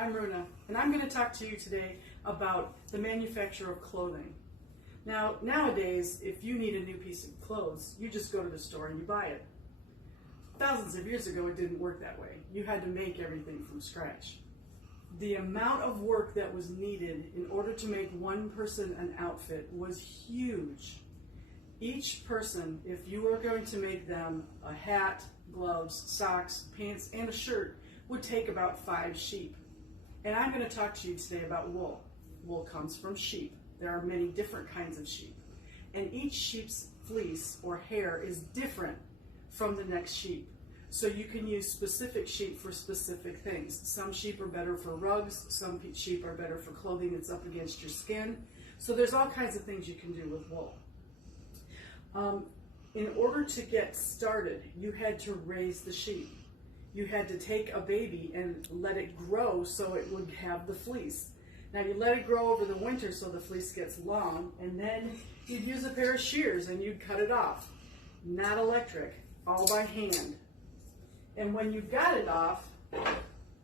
I'm Runa, and I'm going to talk to you today about the manufacture of clothing. Now, nowadays, if you need a new piece of clothes, you just go to the store and you buy it. Thousands of years ago, it didn't work that way. You had to make everything from scratch. The amount of work that was needed in order to make one person an outfit was huge. Each person, if you were going to make them a hat, gloves, socks, pants, and a shirt, would take about 5 sheep. And I'm going to talk to you today about wool. Wool comes from sheep. There are many different kinds of sheep. And each sheep's fleece or hair is different from the next sheep. So you can use specific sheep for specific things. Some sheep are better for rugs. Some sheep are better for clothing that's up against your skin. So there's all kinds of things you can do with wool. In order to get started, you had to raise the sheep. You had to take a baby and let it grow so it would have the fleece. Now you let it grow over the winter so the fleece gets long, and then you'd use a pair of shears and you'd cut it off. Not electric, all by hand. And when you got it off,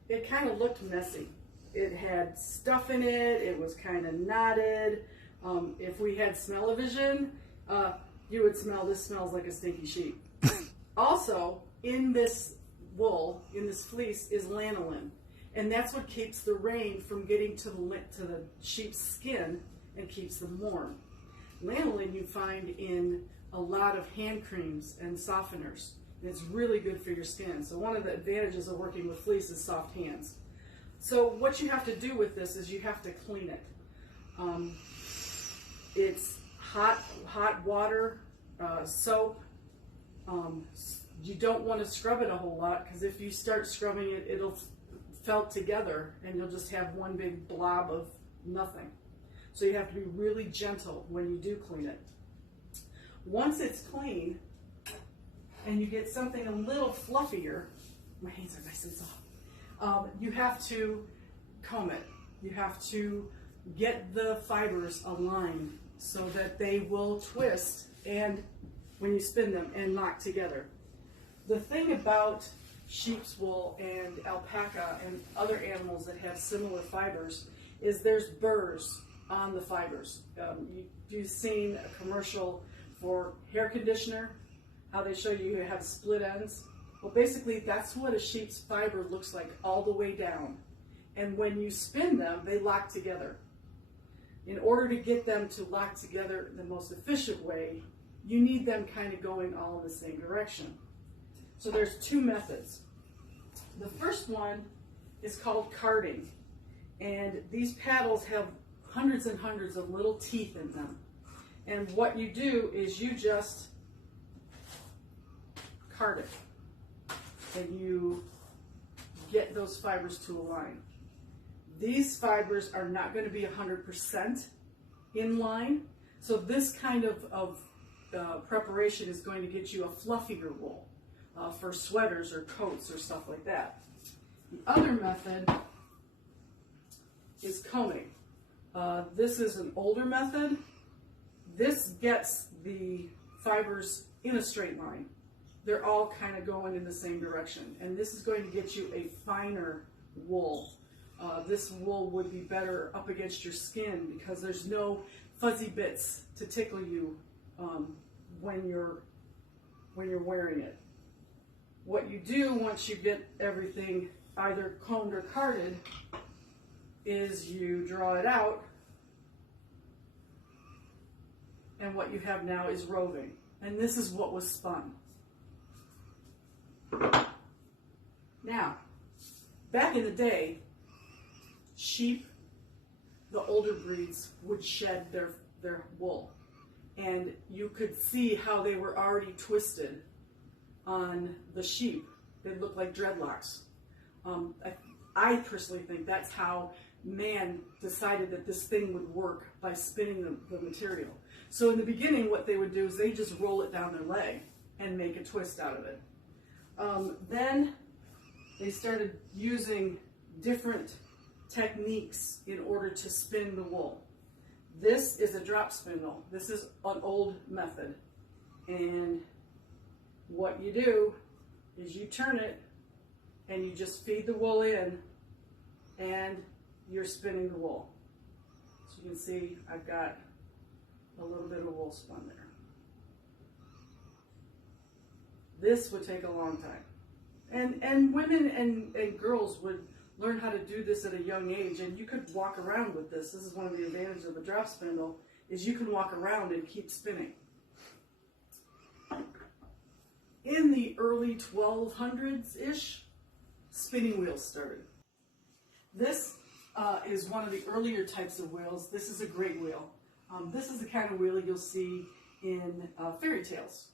it kind of looked messy. It had stuff in it, it was kind of knotted. If we had smell-o-vision, you would smell, this smells like a stinky sheep. Also, in this wool, in this fleece, is lanolin. And that's what keeps the rain from getting to the sheep's skin and keeps them warm. Lanolin you find in a lot of hand creams and softeners. And it's really good for your skin. So one of the advantages of working with fleece is soft hands. So what you have to do with this is you have to clean it. It's hot water, soap. You don't want to scrub it a whole lot, because if you start scrubbing it, it'll felt together and you'll just have one big blob of nothing. So you have to be really gentle when you do clean it. Once it's clean and you get something a little fluffier, my hands are nice and soft, you have to comb it. You have to get the fibers aligned so that they will twist and when you spin them and lock together. The thing about sheep's wool and alpaca and other animals that have similar fibers is there's burrs on the fibers. You've seen a commercial for hair conditioner, how they show you have split ends. Well, basically that's what a sheep's fiber looks like all the way down. And when you spin them, they lock together. In order to get them to lock together the most efficient way, you need them kind of going all in the same direction. So there's 2 methods. The first one is called carding, and these paddles have hundreds and hundreds of little teeth in them. And what you do is you just card it, and you get those fibers to align. These fibers are not going to be 100% in line, so this kind of preparation is going to get you a fluffier wool. For sweaters or coats or stuff like that. The other method is combing. This is an older method. This gets the fibers in a straight line. They're all kind of going in the same direction. And this is going to get you a finer wool. This wool would be better up against your skin because there's no fuzzy bits to tickle you when you're wearing it. What you do once you get everything either combed or carded is you draw it out, and what you have now is roving. And this is what was spun. Now, back in the day, sheep, the older breeds, would shed their wool. And you could see how they were already twisted on the sheep. They look like dreadlocks. I personally think that's how man decided that this thing would work, by spinning the material. So in the beginning, what they would do is they just roll it down their leg and make a twist out of it. Then they started using different techniques in order to spin the wool. This is a drop spindle. This is an old method. And what you do is you turn it and you just feed the wool in and you're spinning the wool. So you can see I've got a little bit of wool spun there. This would take a long time. And women and girls would learn how to do this at a young age, and you could walk around with this. This is one of the advantages of the drop spindle, is you can walk around and keep spinning. In the early 1200s-ish, spinning wheels started. This is one of the earlier types of wheels. This is a great wheel. This is the kind of wheel you'll see in fairy tales.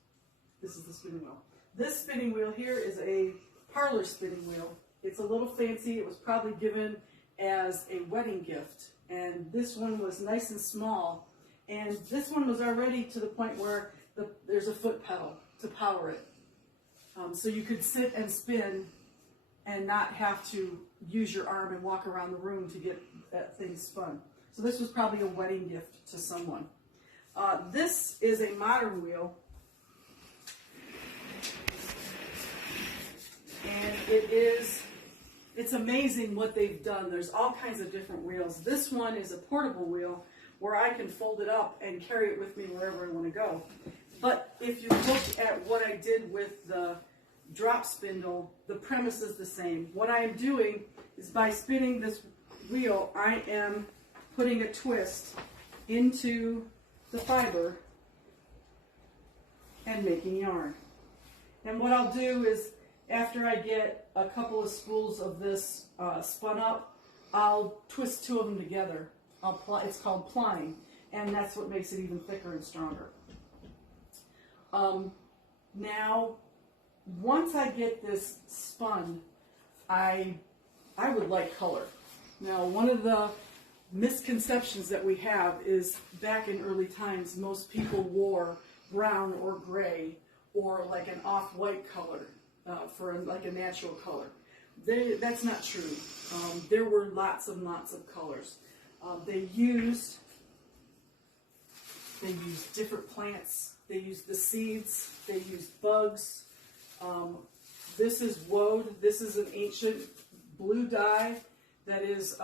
This is the spinning wheel. This spinning wheel here is a parlor spinning wheel. It's a little fancy. It was probably given as a wedding gift. And this one was nice and small. And this one was already to the point where there's a foot pedal to power it. So you could sit and spin and not have to use your arm and walk around the room to get that thing spun. So this was probably a wedding gift to someone. This is a modern wheel. And it's amazing what they've done. There's all kinds of different wheels. This one is a portable wheel where I can fold it up and carry it with me wherever I want to go. But if you look at what I did with the drop spindle, the premise is the same. What I am doing is by spinning this wheel, I am putting a twist into the fiber and making yarn. And what I'll do is, after I get a couple of spools of this spun up, I'll twist two of them together. It's called plying, and that's what makes it even thicker and stronger. Now, once I get this spun, I would like color. Now, one of the misconceptions that we have is back in early times, most people wore brown or gray or like an off-white color for like a natural color. That's not true. There were lots of colors. They used different plants. They used the seeds. They used bugs. This is woad. This is an ancient blue dye that is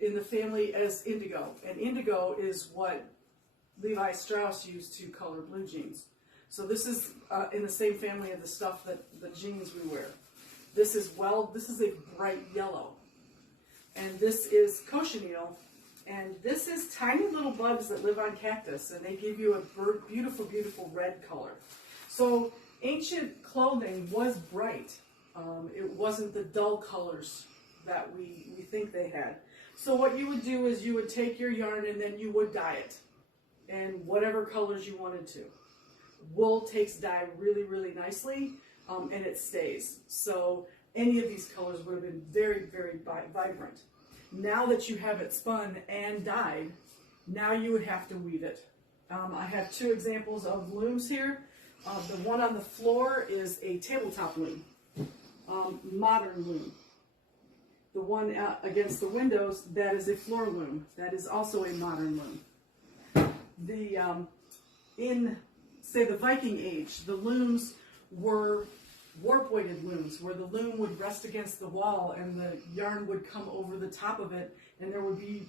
in the family as indigo. And indigo is what Levi Strauss used to color blue jeans. So this is in the same family of the stuff that the jeans we wear. This is a bright yellow. And this is cochineal. And this is tiny little bugs that live on cactus, and they give you a beautiful, beautiful red color. So ancient clothing was bright. It wasn't the dull colors that we think they had. So what you would do is you would take your yarn and then you would dye it, and whatever colors you wanted to. Wool takes dye really, really nicely, and it stays. So any of these colors would have been very, very vibrant. Now that you have it spun and dyed, now you would have to weave it. I have two examples of looms here. The one on the floor is a tabletop loom, modern loom. The one against the windows, that is a floor loom. That is also a modern loom. In, say, the Viking Age, the looms were warp-weighted looms, where the loom would rest against the wall and the yarn would come over the top of it, and there would be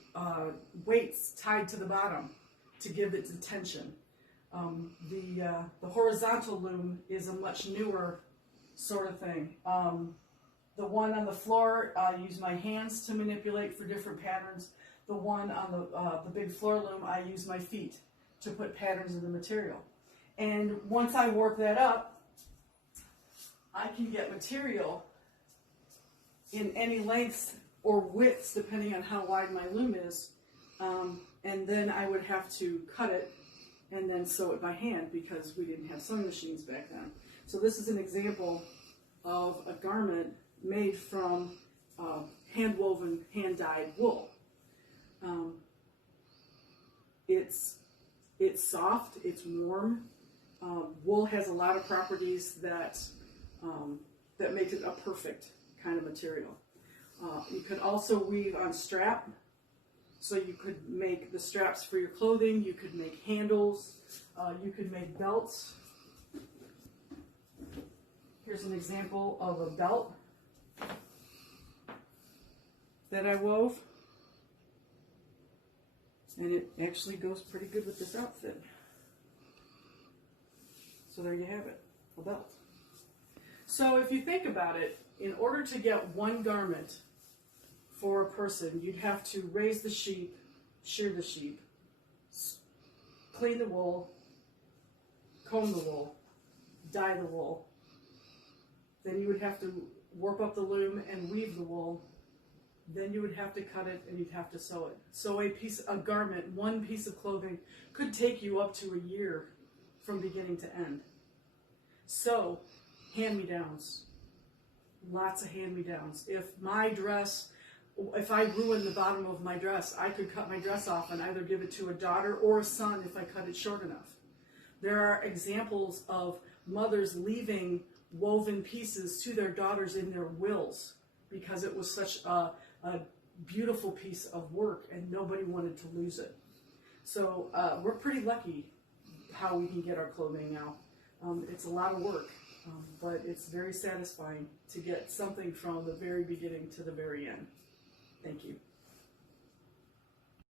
weights tied to the bottom to give it tension. The horizontal loom is a much newer sort of thing. The one on the floor, I use my hands to manipulate for different patterns. The one on the big floor loom, I use my feet to put patterns in the material. And once I warp that up, I can get material in any lengths or widths, depending on how wide my loom is. And then I would have to cut it and then sew it by hand, because we didn't have sewing machines back then. So this is an example of a garment made from hand-woven, hand-dyed wool. It's soft, it's warm. Wool has a lot of properties that make it a perfect kind of material. You could also weave on strap, so you could make the straps for your clothing, you could make handles, you could make belts. Here's an example of a belt. that I wove. And it actually goes pretty good with this outfit. So there you have it, a belt. So if you think about it, in order to get one garment for a person, you'd have to raise the sheep, shear the sheep, clean the wool, comb the wool, dye the wool. Then you would have to warp up the loom and weave the wool. Then you would have to cut it and you'd have to sew it. So a garment, one piece of clothing, could take you up to a year from beginning to end. So, hand-me-downs. Lots of hand-me-downs. If I ruined the bottom of my dress, I could cut my dress off and either give it to a daughter or a son if I cut it short enough. There are examples of mothers leaving woven pieces to their daughters in their wills because it was such a beautiful piece of work and nobody wanted to lose it. So we're pretty lucky how we can get our clothing now. It's a lot of work, but it's very satisfying to get something from the very beginning to the very end. Thank you.